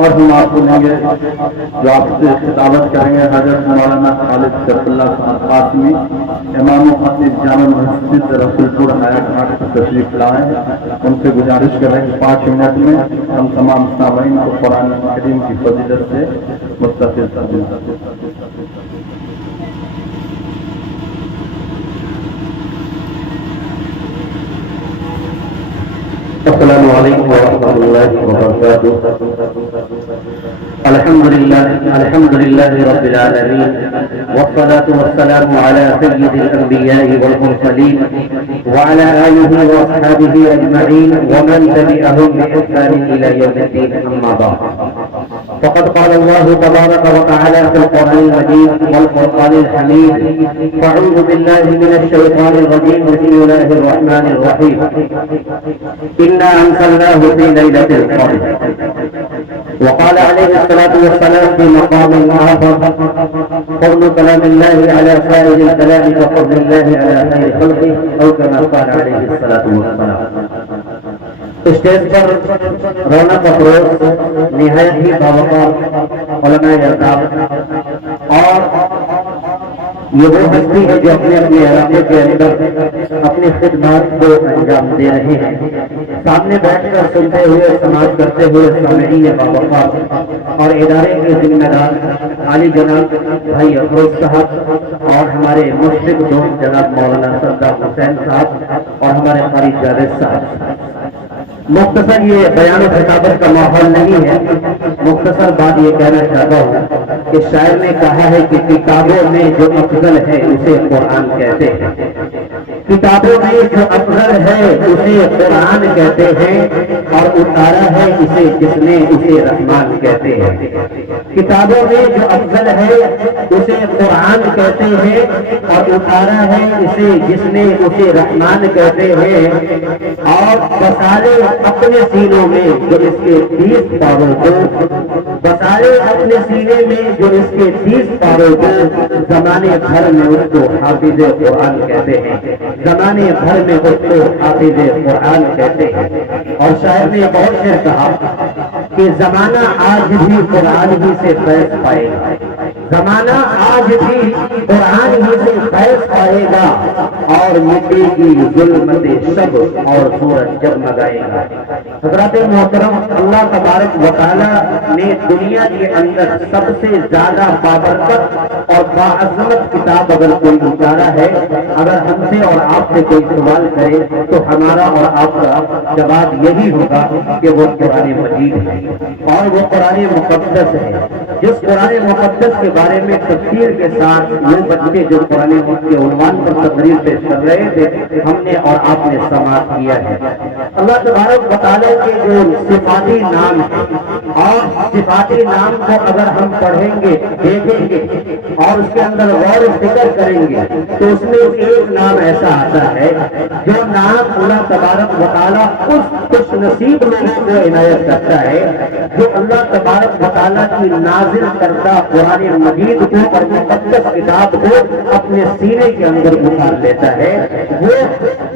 اور ہم آپ سنیں گے جو آپ سے خطابت کریں گے حضرت مولانا خالد شرف اللہ صاحب قاسمی، امام و خطیب جامع مسجد رسول پور حیا گھاٹ پر تشریف لائے۔ ان سے گزارش کریں کہ 5 منٹ میں ہم تمام سامعین کو قرآن کریم کی فضیلت سے مستفید کر دیں۔ السلام علیکم ورحمۃ اللہ وبرکاتہ۔ الحمد للہ رب العالمین، والصلاة والسلام على سید الانبیاء والمرسلین وعلى آلہ واصحابہ اجمعین ومن تبعهم بإحسان الى یوم الدین، اما بعد۔ فقد قال الله تبارك وتعالى في القرآن المجيد والفرقان الحميد: فأعوذ بالله من الشيطان الرجيم، بسم الله الرحمن الرحيم، إنا أنزلناه في ليلة القدر. وقال عليه الصلاة والسلام في مقام آخر: فضل كلام الله على سائر الكلام كفضل الله على خير خلقه، أو كما قال عليه الصلاة والسلام۔ اسٹیج پر رونق افروز نہایت ہی باوقار علماء ارباب اور یہ وہ ہستی ہے جو اپنے اپنے علاقے کے اندر اپنی خدمات کو انجام دے رہے ہیں۔ سامنے بیٹھ کر سنتے ہوئے سماعت کرتے ہوئے سامعین باوقار اور ادارے کے ذمہ دار عالی جناب بھائی افروز صاحب اور ہمارے مشرق دوست جناب مولانا سردار حسین صاحب اور ہمارے قاری جاوید صاحب۔ مختصر یہ بیان و خطابت کا ماحول نہیں ہے، مختصر بات یہ کہنا چاہتا ہوں کہ شاعر نے کہا ہے کہ کتابوں میں جو افضل ہے اسے قرآن کہتے ہیں، کتابوں میں جو افضل ہے اسے قرآن کہتے ہیں، اور اتارا ہے اسے جس نے اسے رحمان کہتے ہیں۔ کتابوں میں جو افضل ہے اسے قرآن کہتے ہیں، اور اتارا ہے اسے جس نے اسے رحمان کہتے ہیں، اور بسالے اپنے سینوں میں جو اس کے 30 پاروں کو، بسالے اپنے سینے میں جو اس کے 30 پاروں کو، زمانے بھر میں اس کو حافظ قرآن کہتے ہیں، زمانے بھر میں اس کو حافظ قرآن کہتے ہیں۔ اور شاعر نے ایک اور شعر کہا کہ زمانہ آج بھی قرآن ہی سے فیض پائے گا، زمانہ آج بھی قرآن ہی سے فیض پائے گا، اور مٹے کی ظلمت شب اور سورج جگمگائے گا۔ حضرات محترم، اللہ تبارک و تعالی نے دنیا کے اندر سب سے زیادہ بابرکت اور باعظمت کتاب اگر کوئی اتارا ہے، اگر ہم سے اور آپ سے کوئی سوال کرے تو ہمارا اور آپ کا جواب یہی ہوگا کہ وہ قرآن مجید ہے، اور وہ قرآن مقدس ہے۔ جس قرآن مقدس کے بارے میں تفسیر کے ساتھ وہ بچے جو قرآن کے عنوان پر تقریر پیش کر رہے تھے، ہم نے اور آپ نے سماعت کیا ہے۔ اللہ تبارک و تعالیٰ کے جو صفاتی نام ہیں، اور صفاتی نام کو اگر ہم پڑھیں گے، دیکھیں گے اور اس کے اندر غور و فکر کریں گے تو اس میں ایک نام ایسا آتا ہے جو نام اللہ تبارک و تعالیٰ اس خوش نصیب لوگوں کو عنایت کرتا ہے جو اللہ تبارک و تعالیٰ کی نازل کردہ قرآن مجید کو اور مقدس کتاب کو اپنے سینے کے اندر اتار لیتا ہے۔ وہ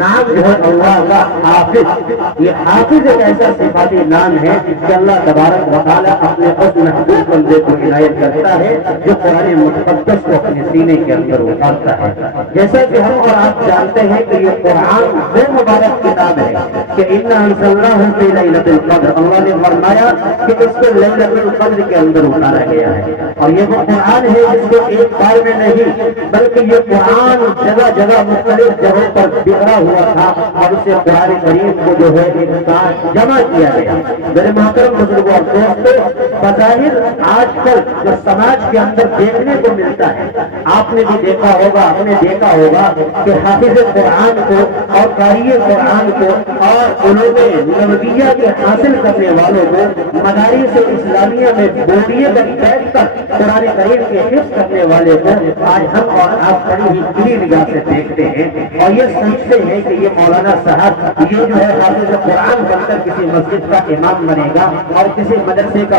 نام جو ہے اللہ کا حافظ، یہ حافظ ایک ایسا صفاتی نام ہے کہ اللہ تبارک و تعالیٰ اپنے اس محبوب بندے کو عنایت کرتا ہے جو قرآن مقدس کو اپنے سینے کے اندر اتارتا ہے۔ جیسا کہ ہم اور آپ جانتے ہیں کہ یہ قرآن وہ مبارک کتاب ہے کہ اِنَّا أَنزَلْنَاهُ فِي لَيْلَةِ الْقَدْرِ، اللہ نے فرمایا کہ اس کو لیلۃ القدر کے اندر اتارا گیا ہے، اور یہ وہ قرآن ہے جس کو ایک بار میں نہیں بلکہ یہ قرآن جگہ جگہ مختلف جگہوں پر بکھرا ہوا تھا، اور اسے قرآن کریم کو جو ہے ایک ساتھ جمع کیا گیا۔ میرے محترم بزرگوں اور دوستوں، بظاہر آج کل جو سماج کے اندر دیکھنے کو ملتا ہے، آپ نے بھی دیکھا ہوگا، ہم نے دیکھا ہوگا کہ حافظ قرآن کو اور قاری قرآن کو اور علوم نبویہ کے حاصل کرنے والوں کو مدارس اسلامیہ میں بولیے پر بیٹھ کر قرآن کریم کے حفظ کرنے والے کو آج ہم اور آپ بڑی ہی کھلی نگاہ سے دیکھتے ہیں، اور یہ سمجھتے ہیں کہ یہ مولانا صاحب یہ جو ہے حافظ قرآن بن کر کسی مسجد کا امام بنے گا اور کسی مدرسے کا